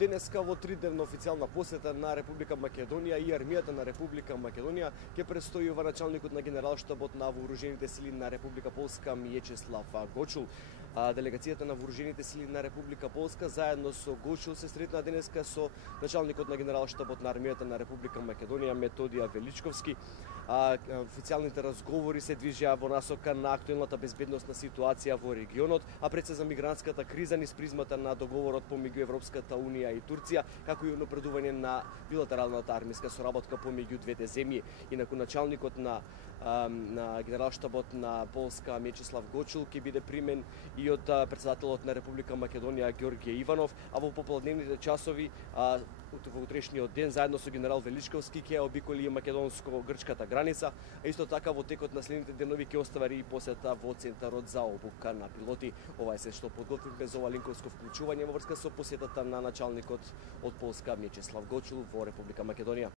Денеска во тридневна официјална посета на Република Македонија и армијата на Република Македонија ќе престојува началникот на Генералштабот на вооружените сили на Република Полска Миечеслав Гочул. Делегацијата на вооружените сили на Република Полска заедно со Гочул се сретна денеска со началникот на Генералштабот на армијата на Република Македонија Методија Величковски. Официјалните разговори се движеа во насока на актуелната безбедносна ситуација во регионот, а пред се за мигрантската криза низ призмата на договорот помеѓу Европската унија и Турција, како и напредување на билатералната армиска соработка помеѓу двете земји. Инаку началникот на Генералштабот на Полска Миечеслав Гочул ќе биде примен и од председателот на Република Македонија Ѓорѓе Иванов, а во пополдневните часови во утрешниот ден заедно со генерал Величковски ќе обиколи македонско-грчката граница, а исто така во текот на следните денови ќе остави и посета во центарот за обука на пилоти. Ова е се што подготвивме за ова линковско вклучување во врска со посетата на началникот од Полска Миечеслав Гочул во Република Македонија.